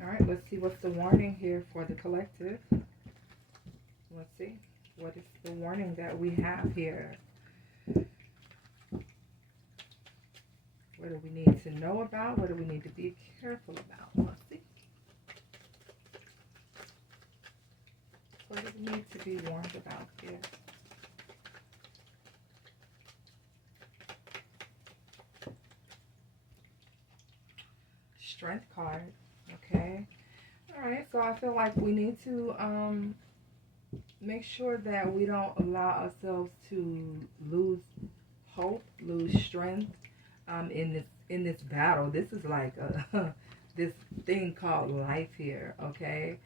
All right, let's see what's the warning here for the collective. Let's see. What is the warning that we have here? What do we need to know about? What do we need to be careful about? Let's see. What do we need to be warned about here? Strength card. Okay. All right. So I feel like we need to make sure that we don't allow ourselves to lose hope, lose strength in this battle. This is like this thing called life here. Okay.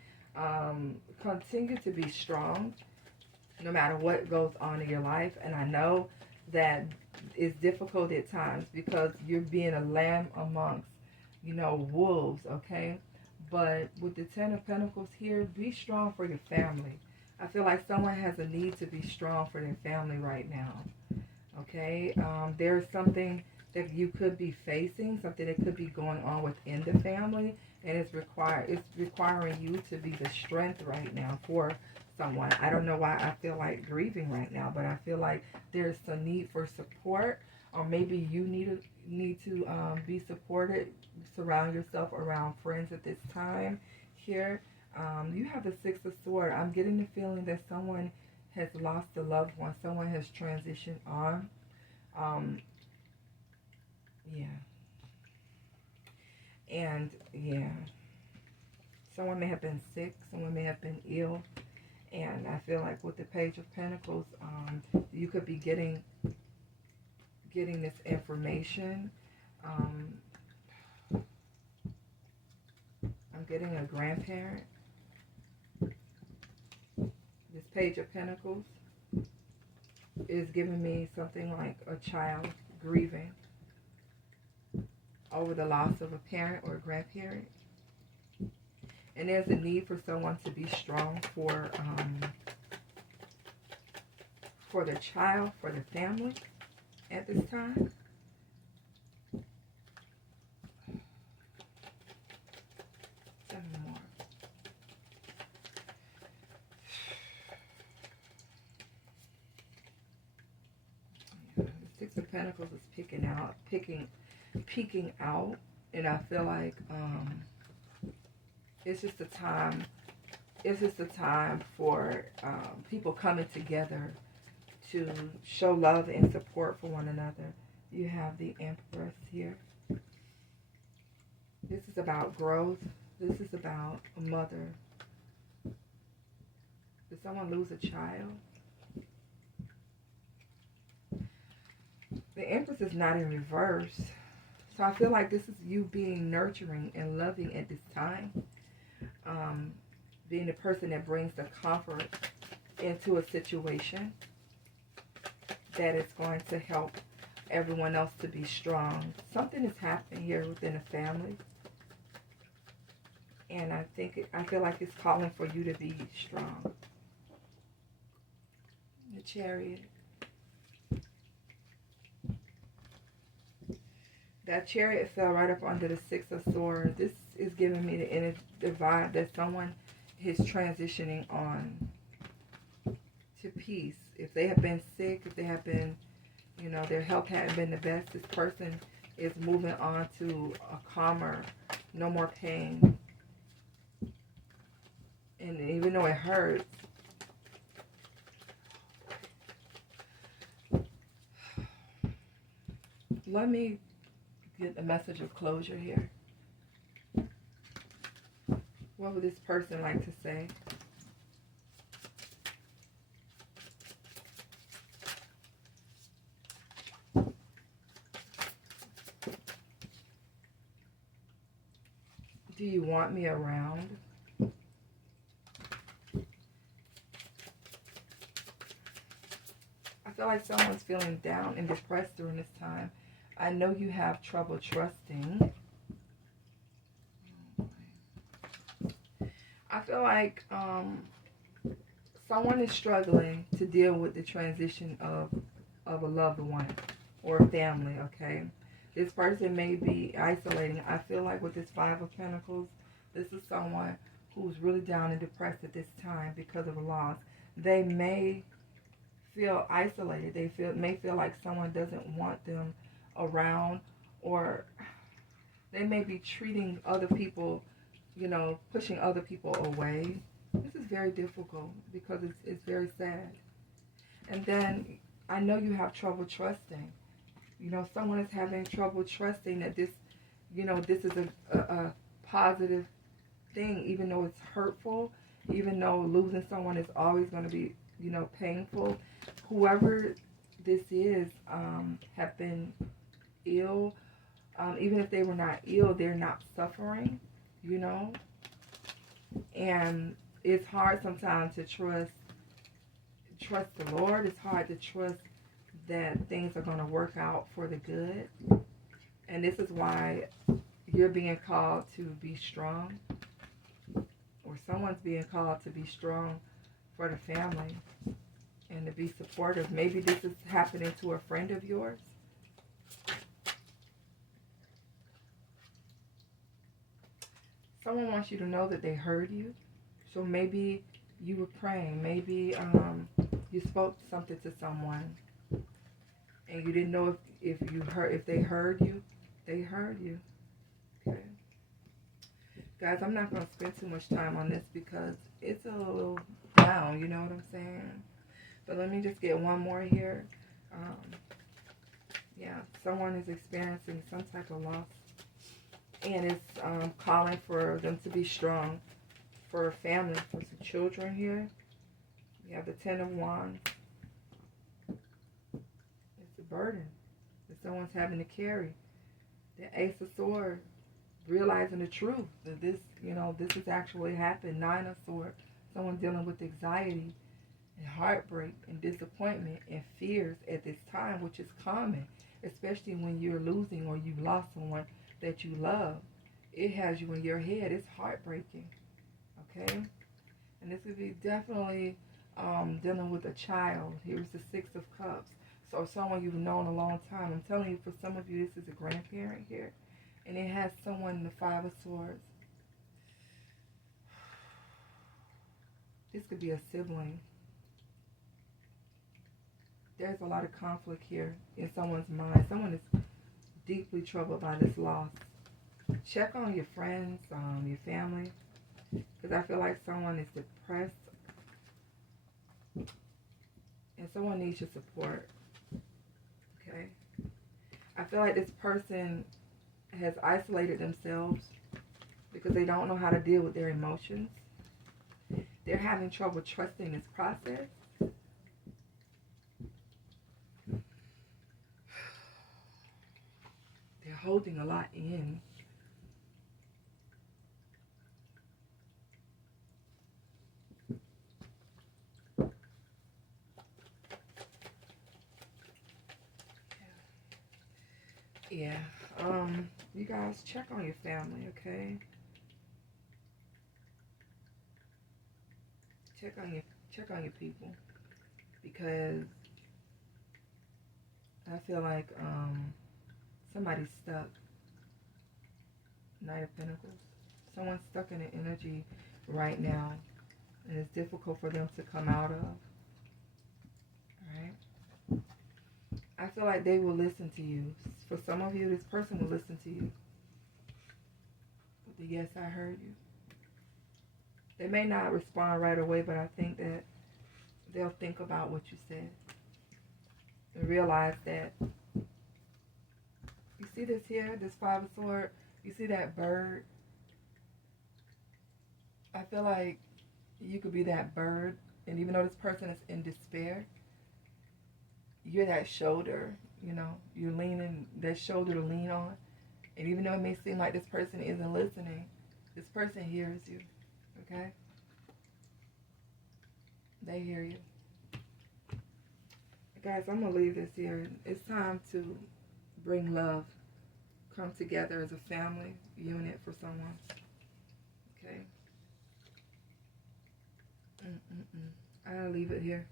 Continue to be strong no matter what goes on in your life. And I know that it's difficult at times because you're being a lamb amongst, wolves, okay? But with the Ten of Pentacles here, be strong for your family. I feel like someone has a need to be strong for their family right now, okay? There's something that you could be facing, something that could be going on within the family, and it's requiring you to be the strength right now for someone. I don't know why I feel like grieving right now, but I feel like there's a need for support, or maybe you need to be supported. Surround yourself around friends at this time. Here, you have the Six of Swords. I'm getting the feeling that someone has lost a loved one. Someone has transitioned on. Yeah. And yeah, someone may have been sick. Someone may have been ill. And I feel like with the Page of Pentacles, you could be getting this information. I'm getting a grandparent. This Page of Pentacles is giving me something like a child grieving over the loss of a parent or a grandparent. And there's a need for someone to be strong for the child, for the family at this time. Seven more. The Six of Pentacles is peeking out, and I feel like it's just a time. It's just a time for people coming together to show love and support for one another. You have the Empress here. This is about growth. This is about a mother. Did someone lose a child? The Empress is not in reverse. So I feel like this is you being nurturing and loving at this time. Being the person that brings the comfort into a situation that is going to help everyone else to be strong. Something is happening here within a family. And I feel like it's calling for you to be strong. The Chariot. That Chariot fell right up under the Six of Swords. This is giving me the vibe that someone is transitioning on to peace. If they have been sick, if they have been, their health hadn't been the best, this person is moving on to a calmer, no more pain. And even though it hurts, let me get a message of closure here. What would this person like to say? Do you want me around? I feel like someone's feeling down and depressed during this time. I know you have trouble trusting. I feel like someone is struggling to deal with the transition of a loved one or a family, okay? This person may be isolating. I feel like with this Five of Pentacles, This is someone who's really down and depressed at this time because of a loss. They may feel isolated. They may feel like someone doesn't want them around, or they may be treating other people, pushing other people away. This is very difficult because it's very sad. And then I know you have trouble trusting. Someone is having trouble trusting that this is a positive thing, even though it's hurtful, even though losing someone is always going to be, painful. Whoever this is have been ill. Even if they were not ill, they're not suffering, and it's hard sometimes to trust the Lord. It's hard to trust that things are going to work out for the good. And this is why you're being called to be strong, or someone's being called to be strong for the family and to be supportive. Maybe this is happening to a friend of yours. Someone wants you to know that they heard you. So maybe you were praying. Maybe you spoke something to someone, and you didn't know if they heard you. They heard you. Okay, guys, I'm not going to spend too much time on this because it's a little down. You know what I'm saying? But let me just get one more here. Yeah, someone is experiencing some type of loss, and it's calling for them to be strong, for a family, for some children here. We have the Ten of Wands. It's a burden that someone's having to carry. The Ace of Swords, realizing the truth that this has actually happened. Nine of Swords, someone dealing with anxiety and heartbreak and disappointment and fears at this time, which is common, especially when you're losing or you've lost someone that you love. It has you in your head. It's heartbreaking. Okay? And this would be definitely dealing with a child. Here's the Six of Cups. So someone you've known a long time. I'm telling you, for some of you, this is a grandparent here. And it has someone in the Five of Swords. This could be a sibling. There's a lot of conflict here in someone's mind. Someone is deeply troubled by this loss. Check on your friends, your family, because I feel like someone is depressed and someone needs your support. Okay? I feel like this person has isolated themselves because they don't know how to deal with their emotions. They're having trouble trusting this process. They're holding a lot in. Yeah. You guys check on your family, okay? Check on your people, because I feel like somebody's stuck. Knight of Pentacles. Someone's stuck in an energy right now, and it's difficult for them to come out of. Alright? I feel like they will listen to you. For some of you, this person will listen to you. With the yes, I heard you. They may not respond right away, but I think that they'll think about what you said and realize that, you see this here, this Five of Swords, you see that bird? I feel like you could be that bird, and even though this person is in despair, you're that shoulder, you're leaning, that shoulder to lean on. And even though it may seem like this person isn't listening, this person hears you, okay? They hear you. Guys, I'm going to leave this here. It's time to bring love, come together as a family unit for someone, okay? I'll leave it here.